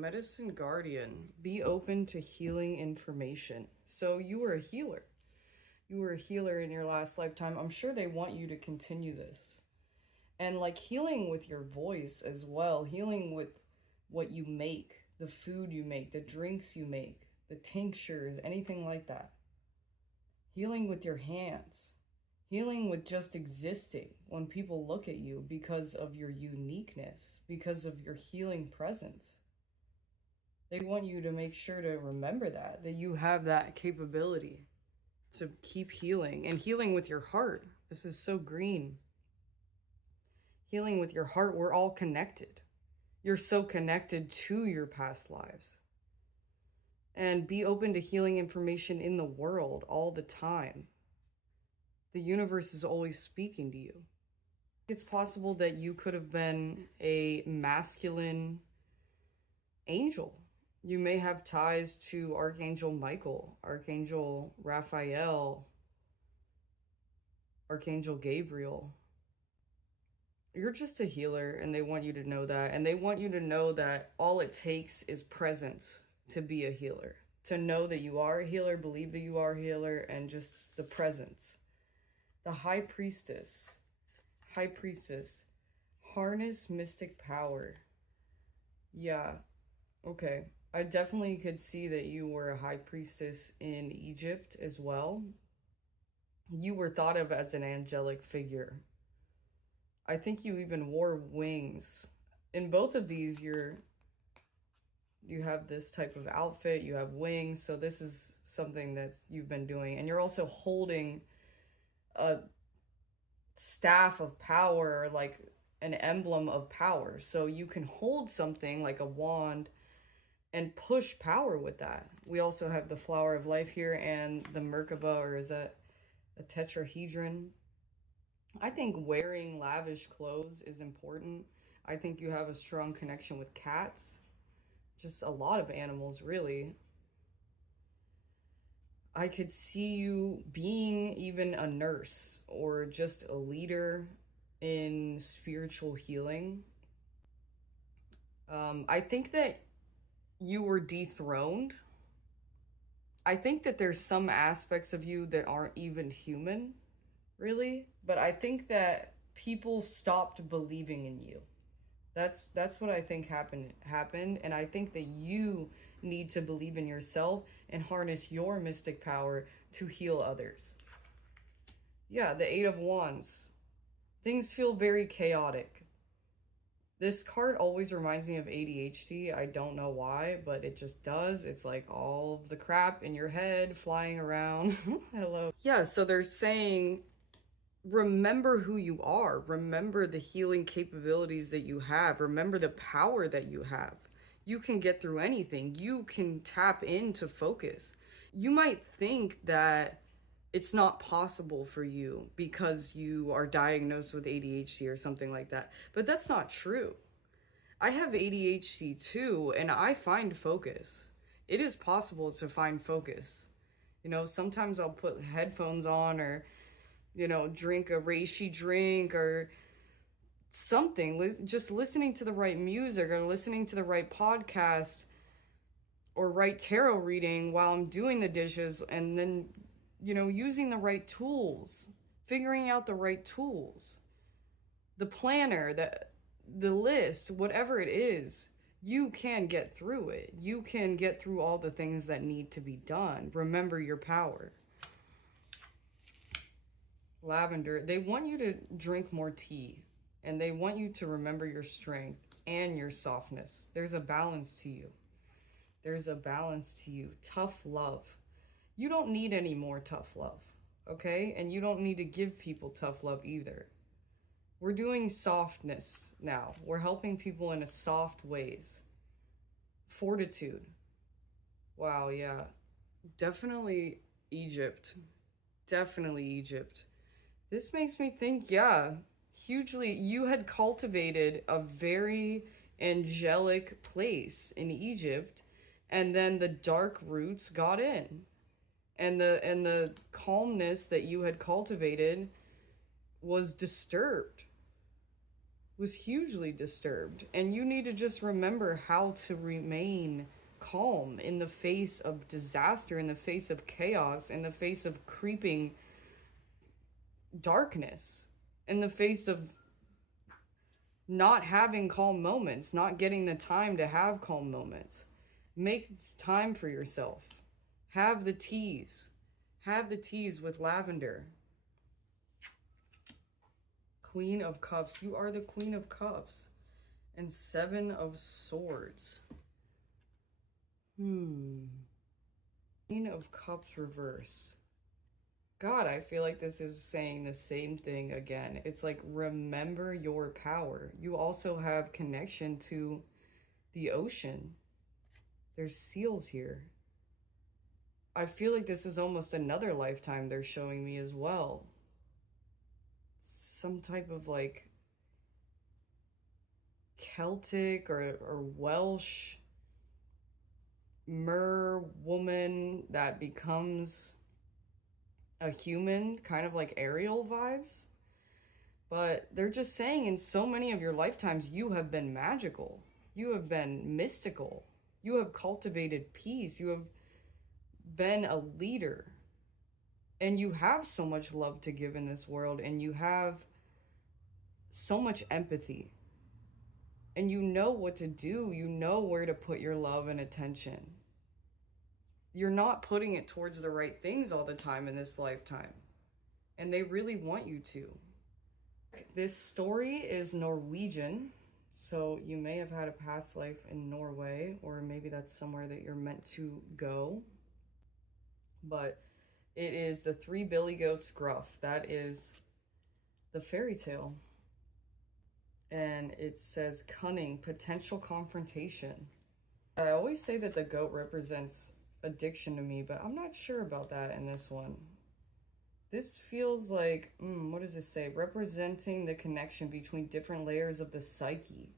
Medicine Guardian, be open to healing information. So you were a healer. You were a healer in your last lifetime. I'm sure they want you to continue this. And like healing with your voice as well, healing with what you make, the food you make, the drinks you make, the tinctures, anything like that. Healing with your hands. Healing with just existing when people look at you because of your uniqueness, because of your healing presence. They want you to make sure to remember that you have that capability to keep healing, and healing with your heart. This is so green. Healing with your heart, we're all connected. You're so connected to your past lives. And be open to healing information in the world all the time. The universe is always speaking to you. It's possible that you could have been a masculine angel. You may have ties to Archangel Michael, Archangel Raphael, Archangel Gabriel. You're just a healer, and they want you to know that. And they want you to know that all it takes is presence to be a healer. To know that you are a healer, believe that you are a healer, and just the presence. The High Priestess. High Priestess. Harness mystic power. Yeah. Okay. I definitely could see that you were a high priestess in Egypt as well. You were thought of as an angelic figure. I think you even wore wings. In both of these, you have this type of outfit, you have wings, so this is something that you've been doing. And you're also holding a staff of power, like an emblem of power. So you can hold something like a wand and push power with that. We also have the flower of life here and the Merkaba, or is that a tetrahedron? I think wearing lavish clothes is important. I think you have a strong connection with cats. Just a lot of animals, really. I could see you being even a nurse or just a leader in spiritual healing. I think that you were dethroned. I think that there's some aspects of you that aren't even human, really. But I think that people stopped believing in you. That's what I think happened, and I think that you need to believe in yourself and harness your mystic power to heal others. Yeah, the Eight of Wands. Things feel very chaotic. This card always reminds me of ADHD. I don't know why, but it just does. It's like all of the crap in your head flying around. Hello. Yeah, so they're saying, remember who you are. Remember the healing capabilities that you have. Remember the power that you have. You can get through anything. You can tap into focus. You might think that it's not possible for you because you are diagnosed with ADHD or something like that, but that's not true. I have ADHD too, and I find focus. It is possible to find focus. You know, sometimes I'll put headphones on or drink a reishi drink or something, just listening to the right music or listening to the right podcast or right tarot reading while I'm doing the dishes, and then, using the right tools, figuring out the right tools, the planner, the list, whatever it is, you can get through it. You can get through all the things that need to be done. Remember your power. Lavender, they want you to drink more tea, and they want you to remember your strength and your softness. There's a balance to you. There's a balance to you. Tough love. You don't need any more tough love, okay? And you don't need to give people tough love either. We're doing softness now. We're helping people in a soft ways. Fortitude. Wow, yeah. Definitely Egypt. Definitely Egypt. This makes me think, yeah, hugely, you had cultivated a very angelic place in Egypt, and then the dark roots got in. And the calmness that you had cultivated was disturbed. was hugely disturbed. And you need to just remember how to remain calm in the face of disaster, in the face of chaos, in the face of creeping darkness, in the face of not having calm moments, not getting the time to have calm moments. Make time for yourself. Have the teas. Have the teas with lavender. Queen of Cups. You are the Queen of Cups. And Seven of Swords. Queen of Cups reverse. God, I feel like this is saying the same thing again. It's like, remember your power. You also have connection to the ocean. There's seals here. I feel like this is almost another lifetime they're showing me as well. Some type of like Celtic or Welsh mer woman that becomes a human, kind of like Ariel vibes. But they're just saying in so many of your lifetimes, you have been magical. You have been mystical. You have cultivated peace. You have been a leader. And you have so much love to give in this world. And you have so much empathy. And you know what to do. You know where to put your love and attention. You're not putting it towards the right things all the time in this lifetime. And they really want you to. This story is Norwegian. So you may have had a past life in Norway, or maybe that's somewhere that you're meant to go. But it is the Three Billy Goats Gruff. That is the fairy tale. And it says cunning, potential confrontation. I always say that the goat represents addiction to me, but I'm not sure about that in this one. This feels like, what does this say? Representing the connection between different layers of the psyche.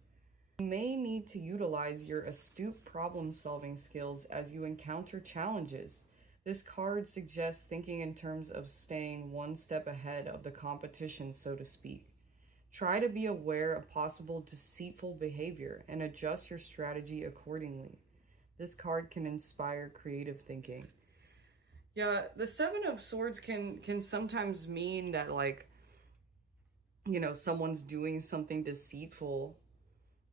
You may need to utilize your astute problem-solving skills as you encounter challenges. This card suggests thinking in terms of staying one step ahead of the competition, so to speak. Try to be aware of possible deceitful behavior and adjust your strategy accordingly. This card can inspire creative thinking. Yeah, the Seven of Swords can sometimes mean that, like, you know, someone's doing something deceitful.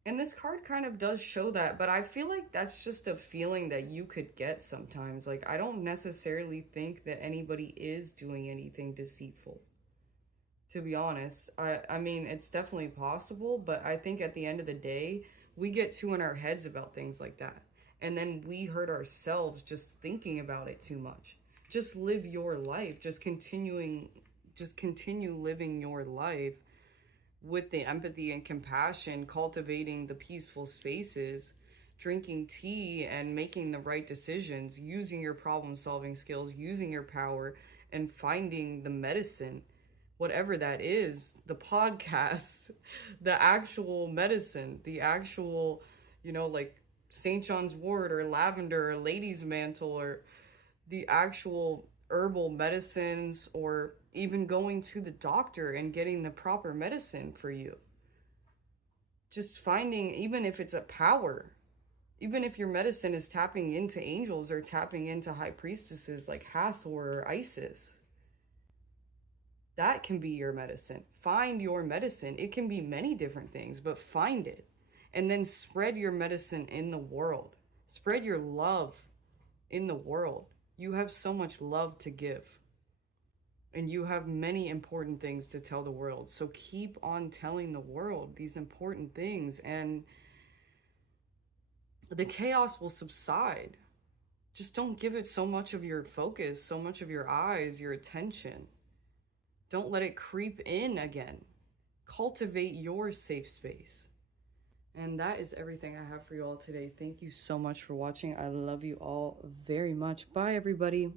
And this card kind of does show that, but I feel like that's just a feeling that you could get sometimes. Like, I don't necessarily think that anybody is doing anything deceitful, to be honest. I mean, it's definitely possible, but I think at the end of the day, we get too in our heads about things like that. And then we hurt ourselves just thinking about it too much. Just live your life. Just continue living your life with the empathy and compassion, cultivating the peaceful spaces, drinking tea and making the right decisions, using your problem-solving skills, using your power, and finding the medicine, whatever that is, the podcast, the actual medicine, the actual, you know, like St. John's wort or lavender or lady's mantle, or the actual herbal medicines, or even going to the doctor and getting the proper medicine for you. Just finding, even if it's a power, even if your medicine is tapping into angels or tapping into high priestesses like Hathor or Isis, that can be your medicine. Find your medicine. It can be many different things, but find it. And then spread your medicine in the world. Spread your love in the world. You have so much love to give. And you have many important things to tell the world. So keep on telling the world these important things, and the chaos will subside. Just don't give it so much of your focus, so much of your eyes, your attention. Don't let it creep in again. Cultivate your safe space. And that is everything I have for you all today. Thank you so much for watching. I love you all very much. Bye, everybody.